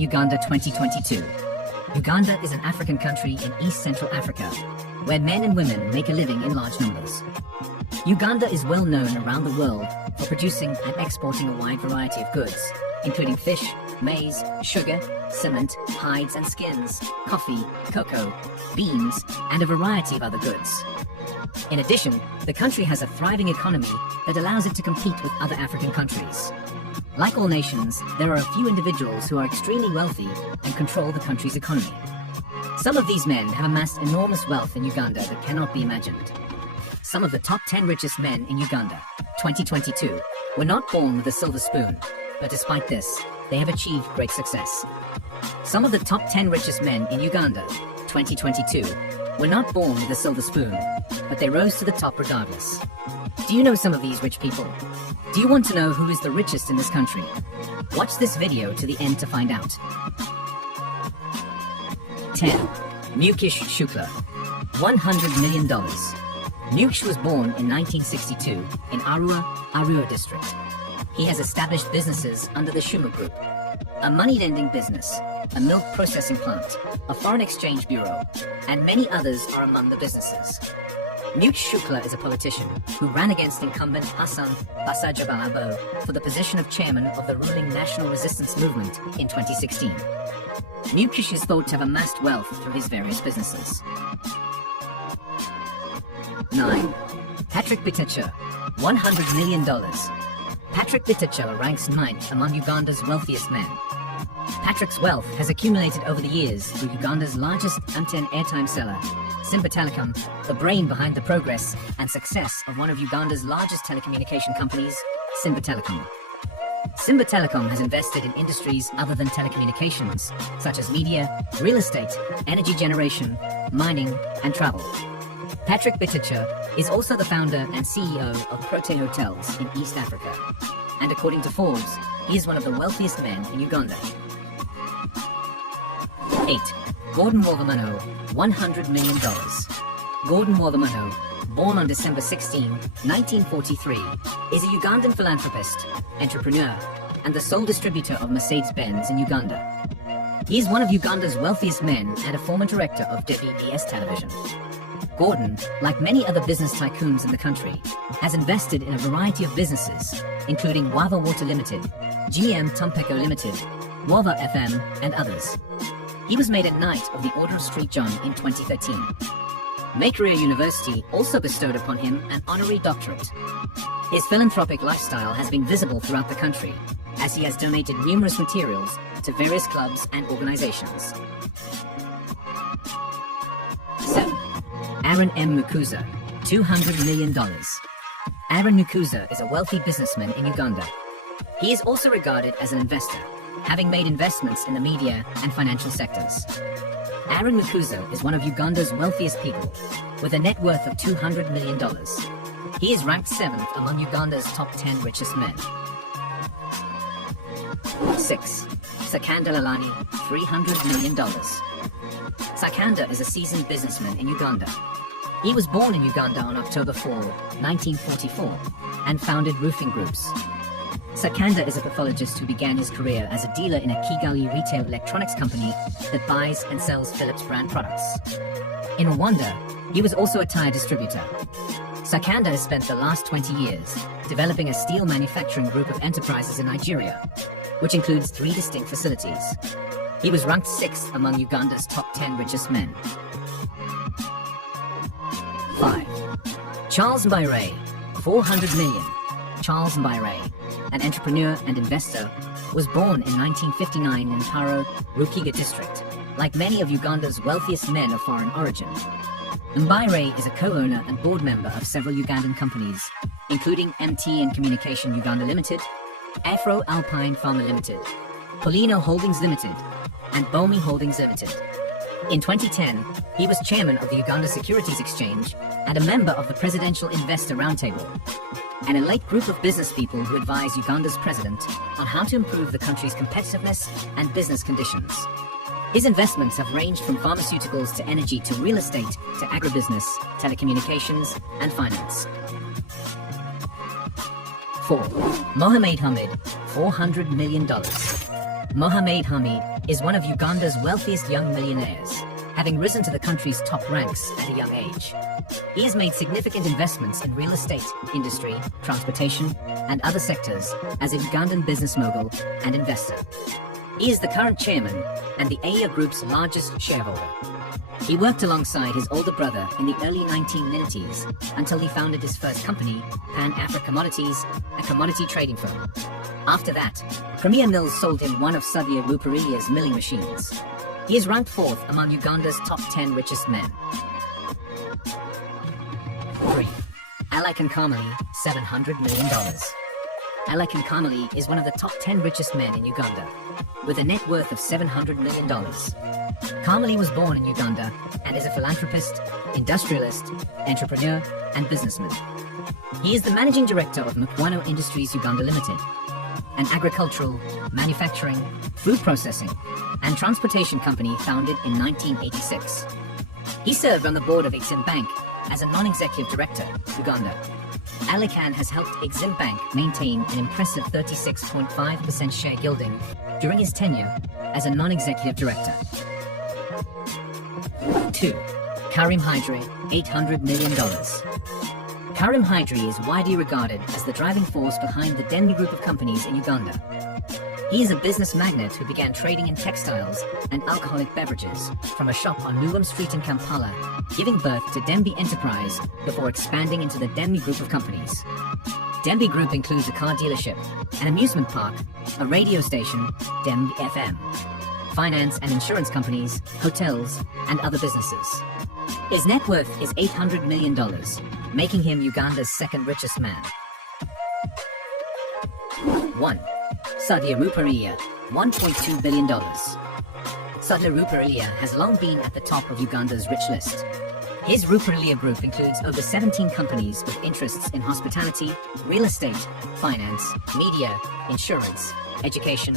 in Uganda 2022. Uganda is an African country in East Central Africa, where men and women make a living in large numbers. Uganda is well known around the world for producing and exporting a wide variety of goods, including fish, maize, sugar, cement, hides and skins, coffee, cocoa, beans, and a variety of other goods. In addition, the country has a thriving economy that allows it to compete with other African countries. Like all nations, there are a few individuals who are extremely wealthy and control the country's economy. Some of these men have amassed enormous wealth in Uganda that cannot be imagined. Some of the top 10 richest men in Uganda, 2022, were not born with a silver spoon, but despite this, they have achieved great success. Some of the top 10 richest men in Uganda, 2022, were not born with a silver spoon, but they rose to the top regardless. Do you know some of these rich people? Do you want to know who is the richest in this country? Watch this video to the end to find out. 10. Mukesh Shukla, $100 million. Mukesh was born in 1962 in Arua district. He has established businesses under the Shuma Group, a money-lending business, a milk processing plant, a foreign exchange bureau, and many others are among the businesses. Mukesh Shukla is a politician who ran against incumbent Hassan Basajabalabo for the position of chairman of the ruling National Resistance Movement in 2016. Mukesh is thought to have amassed wealth through his various businesses. 9. Patrick Bitacha, $100 million. Patrick Bitacha ranks 9th among Uganda's wealthiest men. Patrick's wealth has accumulated over the years through Uganda's largest M10 airtime seller, Simba Telecom, the brain behind the progress and success of one of Uganda's largest telecommunication companies, Simba Telecom. Simba Telecom has invested in industries other than telecommunications, such as media, real estate, energy generation, mining, and travel. Patrick Bitacha is also the founder and CEO of Prote Hotels in East Africa, and according to Forbes, he is one of the wealthiest men in Uganda. 8. Gordon Wavamano, $100 million. Gordon Wavamano, born on December 16, 1943, is a Ugandan philanthropist, entrepreneur, and the sole distributor of Mercedes-Benz in Uganda. He is one of Uganda's wealthiest men and a former director of WBS Television. Gordon, like many other business tycoons in the country, has invested in a variety of businesses, including Wava Water Limited, GM Tompeko Limited, Wava FM, and others. He was made a Knight of the Order of St. John in 2013. Makerere University also bestowed upon him an honorary doctorate. His philanthropic lifestyle has been visible throughout the country, as he has donated numerous materials to various clubs and organizations. 7. Aaron M. Mukuza, $200 million. Aaron Mukuza is a wealthy businessman in Uganda. He is also regarded as an investor, having made investments in the media and financial sectors. Aaron Mukuza is one of Uganda's wealthiest people, with a net worth of $200 million. He is ranked 7th among Uganda's top 10 richest men. 6. Sakanda Lalani, $300 million. Sakanda is a seasoned businessman in Uganda. He was born in Uganda on October 4, 1944, and founded roofing groups. Sakanda is a pathologist who began his career as a dealer in a Kigali retail electronics company that buys and sells Philips brand products. In Rwanda, he was also a tire distributor. Sakanda has spent the last 20 years developing a steel manufacturing group of enterprises in Nigeria, which includes 3 distinct facilities. He was ranked 6th among Uganda's top 10 richest men. 5. Charles Mbaire, $400 million. Charles Mbaire, an entrepreneur and investor, was born in 1959 in Paro, Rukiga district. Like many of Uganda's wealthiest men of foreign origin, Mbaire is a co-owner and board member of several Ugandan companies, including MT and Communication Uganda Limited, Afro Alpine Pharma Limited, Polino Holdings Limited, and Bomi Holdings Limited. In 2010, he was chairman of the Uganda Securities Exchange and a member of the Presidential Investor Roundtable, an elite group of business people who advise Uganda's president on how to improve the country's competitiveness and business conditions. His investments have ranged from pharmaceuticals to energy to real estate to agribusiness, telecommunications, and finance. 4. Mohamed Hamid, $400 million. Mohamed Hamid is one of Uganda's wealthiest young millionaires, having risen to the country's top ranks at a young age. He has made significant investments in real estate, industry, transportation, and other sectors as a Ugandan business mogul and investor. He is the current chairman and the Aya Group's largest shareholder. He worked alongside his older brother in the early 1990s until he founded his first company, Pan Africa Commodities, a commodity trading firm. After that, Premier Mills sold him one of Sadia Ruparilia's milling machines. He is ranked 4th among Uganda's top 10 richest men. 3. Alec and Kamali, $700 million. Alec and Kamali is one of the top 10 richest men in Uganda, with a net worth of $700 million. Kamali was born in Uganda and is a philanthropist, industrialist, entrepreneur, and businessman. He is the managing director of Mukwano Industries Uganda Limited, an agricultural, manufacturing, food processing, and transportation company founded in 1986. He served on the board of Exim Bank as a non-executive director, Uganda. Alican has helped Exim Bank maintain an impressive 36.5% share yielding during his tenure as a non-executive director. 2. Karim Hydri, $800 million. Karim Hydri is widely regarded as the driving force behind the Denby Group of companies in Uganda. He is a business magnate who began trading in textiles and alcoholic beverages from a shop on Newham Street in Kampala, giving birth to Denby Enterprise before expanding into the Denby Group of companies. Denby Group includes a car dealership, an amusement park, a radio station, Denby FM, finance and insurance companies, hotels, and other businesses. His net worth is $800 million, making him Uganda's second richest man. 1. Sadia Rupariliya, $1.2 billion. Sadia Rupariliya has long been at the top of Uganda's rich list. His Rupariliya Group includes over 17 companies with interests in hospitality, real estate, finance, media, insurance, education,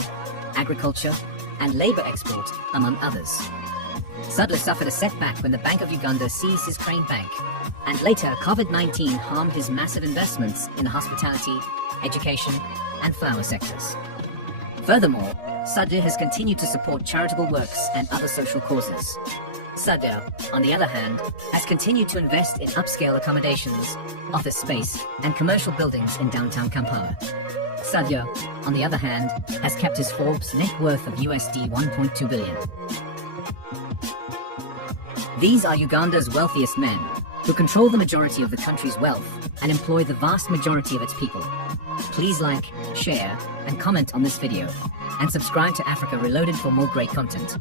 agriculture, and labor export, among others. Sudler suffered a setback when the Bank of Uganda seized his Crane Bank, and later COVID-19 harmed his massive investments in the hospitality, education, and flower sectors. Furthermore, Sudler has continued to support charitable works and other social causes. Sudler, on the other hand, has continued to invest in upscale accommodations, office space, and commercial buildings in downtown Kampala. Sudler, on the other hand, has kept his Forbes net worth of USD 1.2 billion. These are Uganda's wealthiest men, who control the majority of the country's wealth and employ the vast majority of its people. Please like, share, and comment on this video, and subscribe to Africa Reloaded for more great content.